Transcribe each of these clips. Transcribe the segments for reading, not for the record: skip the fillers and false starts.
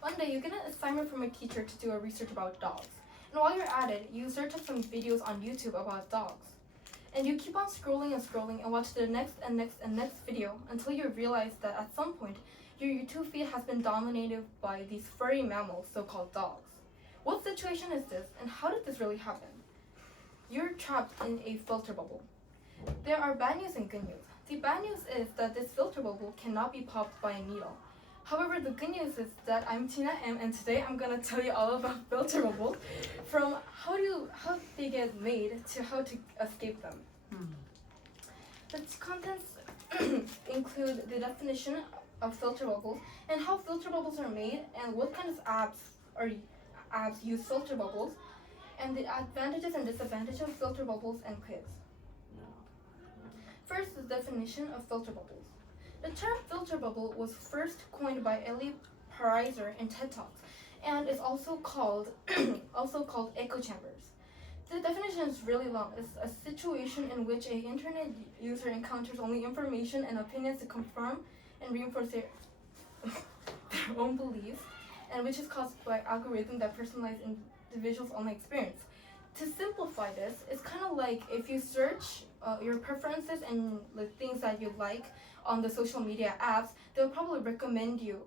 One day you get an assignment from a teacher to do a research about dogs. And while you're at it, you search up some videos on YouTube about dogs. And you keep on scrolling and scrolling and watch the next and next and next video until you realize that at some point, your YouTube feed has been dominated by these furry mammals, so-called dogs. What situation is this, and how did this really happen? You're trapped in a filter bubble. There are bad news and good news. The bad news is that this filter bubble cannot be popped by a needle. However, the good news is that I'm Tina M, and today I'm gonna tell you all about filter bubbles, from how they get made to how to escape them. The contents include the definition of filter bubbles and how filter bubbles are made and what kind of apps use filter bubbles, and the advantages and disadvantages of filter bubbles and quiz. First, the definition of filter bubbles. The term filter bubble was first coined by Eli Pariser in TED Talks and is also called echo chambers. The definition is really long. It's a situation in which an internet user encounters only information and opinions to confirm and reinforce their own beliefs, and which is caused by algorithms that personalize individuals' own experience. To simplify this, it's kind of like if you search your preferences and the things that you like on the social media apps, they'll probably recommend you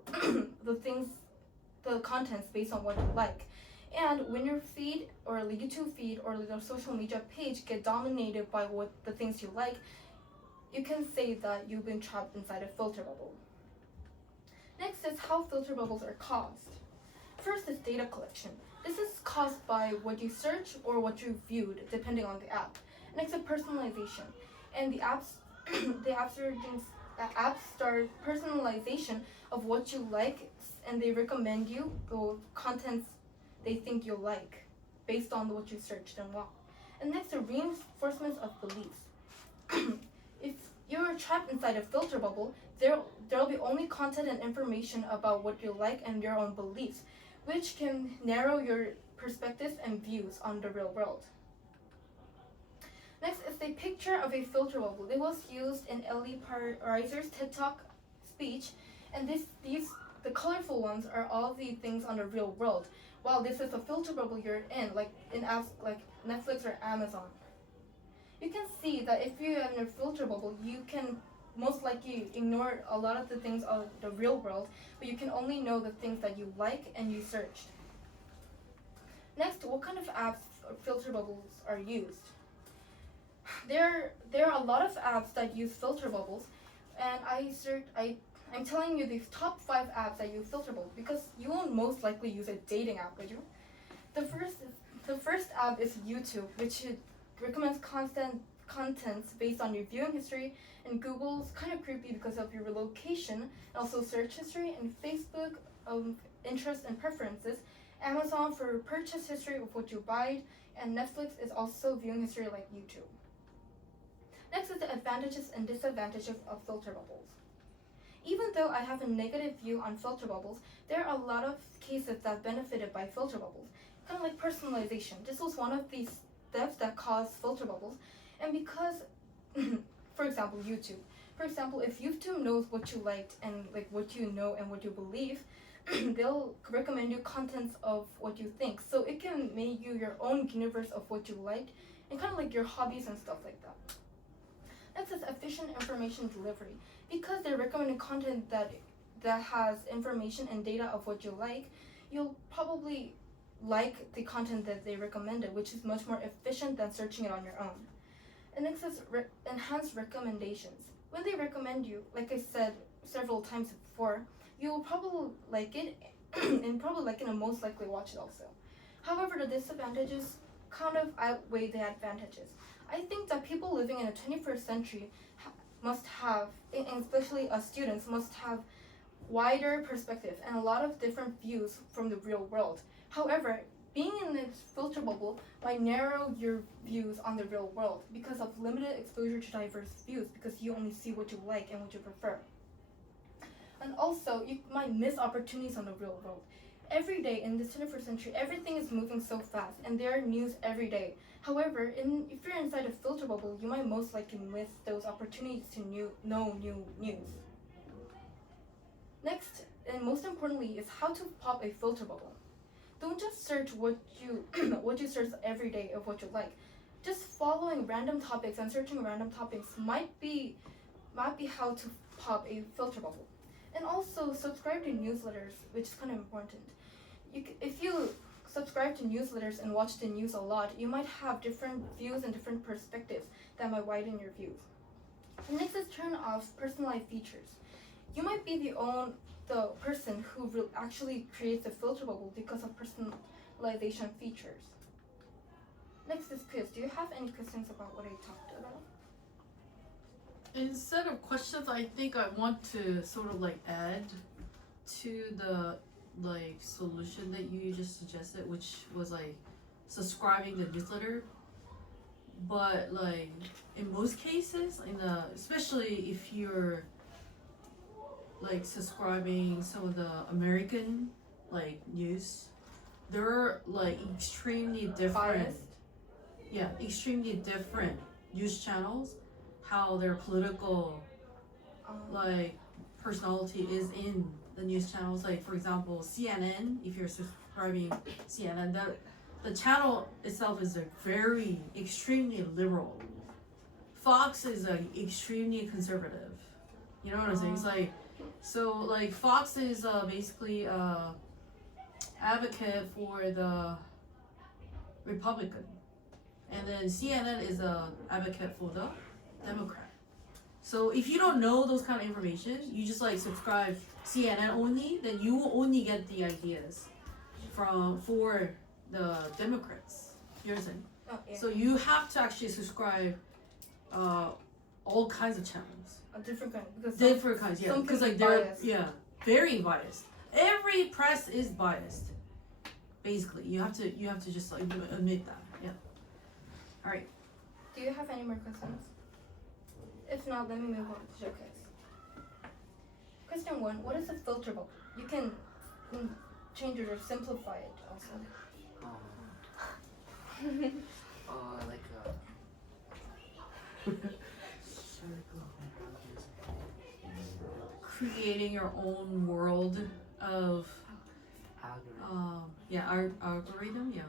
the contents based on what you like. And when your feed or the YouTube feed or the social media page get dominated by what the things you like, you can say that you've been trapped inside a filter bubble. Next is how filter bubbles are caused. First is data collection. This is caused by what you search or what you viewed, depending on the app. Next is personalization, and the apps start personalization of what you like, and they recommend you the contents they think you'll like based on what you searched and what. And next are reinforcements of beliefs. If you're trapped inside a filter bubble, there'll be only content and information about what you like and your own beliefs, which can narrow your perspectives and views on the real world. Next is a picture of a filter bubble. It was used in Eli Pariser's TED Talk speech, and the colorful ones are all the things on the real world, while this is a filter bubble you're in, like in apps like Netflix or Amazon. You can see that if you have a filter bubble, you can most likely ignore a lot of the things of the real world, but you can only know the things that you like and you searched. Next, what kind of apps or filter bubbles are used? There are a lot of apps that use filter bubbles, and I'm telling you these top 5 apps that use filter bubbles because you won't most likely use a dating app, would you? The first app is YouTube, which recommends contents based on your viewing history, and Google's kind of creepy because of your location, and also search history, and Facebook interests and preferences, Amazon for purchase history of what you buy, and Netflix is also viewing history like YouTube. Next is the advantages and disadvantages of filter bubbles. Even though I have a negative view on filter bubbles, there are a lot of cases that benefited by filter bubbles, kind of like personalization. This was one of these steps that caused filter bubbles, and because, for example, YouTube. For example, if YouTube knows what you liked and like what you know and what you believe, they'll recommend you contents of what you think. So it can make you your own universe of what you like and kind of like your hobbies and stuff like that. Next is efficient information delivery. Because they're recommending content that has information and data of what you like, you'll probably like the content that they recommended, which is much more efficient than searching it on your own. And next is enhanced recommendations. When they recommend you, like I said several times before, you will probably like it and probably like it and most likely watch it also. However, the disadvantages kind of outweigh the advantages. I think that people living in the 21st century must have, and especially students, must have wider perspective and a lot of different views from the real world. However, being in this filter bubble might narrow your views on the real world because of limited exposure to diverse views, because you only see what you like and what you prefer. And also, you might miss opportunities on the real world. Every day in this 21st century, everything is moving so fast, and there are news every day. However, if you're inside a filter bubble, you might most likely miss those opportunities to know new news. Next and most importantly, is how to pop a filter bubble. Don't just search what you what you search every day of what you like. Just following random topics and searching random topics might be how to pop a filter bubble. And also subscribe to newsletters, which is kind of important. If you subscribe to newsletters and watch the news a lot, you might have different views and different perspectives that might widen your views. And next is turn off personalized features. You might be the person who actually creates a filter bubble because of personalization features. Next is quiz. Do you have any questions about what I talked about? Instead of questions, I think I want to sort of like add to the like solution that you just suggested, which was like subscribing the newsletter. But like in most cases, especially if you're like subscribing some of the American like news, they're like extremely different. Biased. Yeah, extremely different news channels. How their political like personality is in the news channels. Like for example, CNN. If you're subscribing CNN, the channel itself is a very extremely liberal. Fox is extremely conservative. You know what I'm saying? It's like so like Fox is basically advocate for the Republican, and then CNN is a advocate for the Democrat. So if you don't know those kind of information, you just like subscribe CNN only, then you will only get the ideas for the Democrats. You understand? Oh, yeah. So you have to actually subscribe all kinds of channels. A different kind because Different kinds, yeah. some Because can like be they're biased. very biased. Every press is biased. Basically, you have to just like admit that. Yeah. All right. Do you have any more questions? If not, let me move on to showcase. Question 1. What is a filter bubble? You can change it or simplify it also. Like Creating your own world of algorithm. algorithm, yeah.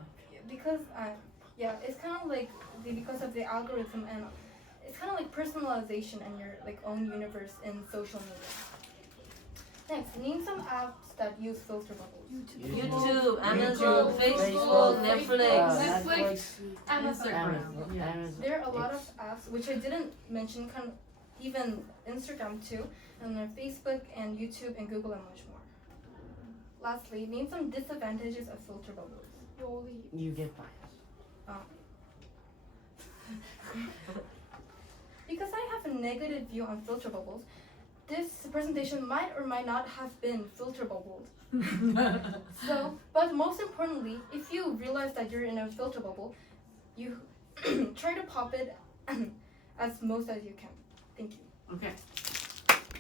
Because it's kind of like because of the algorithm, and it's kind of like personalization and your like own universe in social media. Next, name some apps that use filter bubbles. YouTube, Amazon, YouTube, Facebook, Facebook, Netflix. Netflix, Amazon. Instagram, yeah. There are a lot of apps which I didn't mention, kind of even Instagram too, and then Facebook and YouTube and Google and much more. Lastly, name some disadvantages of filter bubbles. You get biased. Because I have a negative view on filter bubbles, this presentation might or might not have been filter bubbled. So, but most importantly, if you realize that you're in a filter bubble, you try to pop it as most as you can. Thank you. Okay.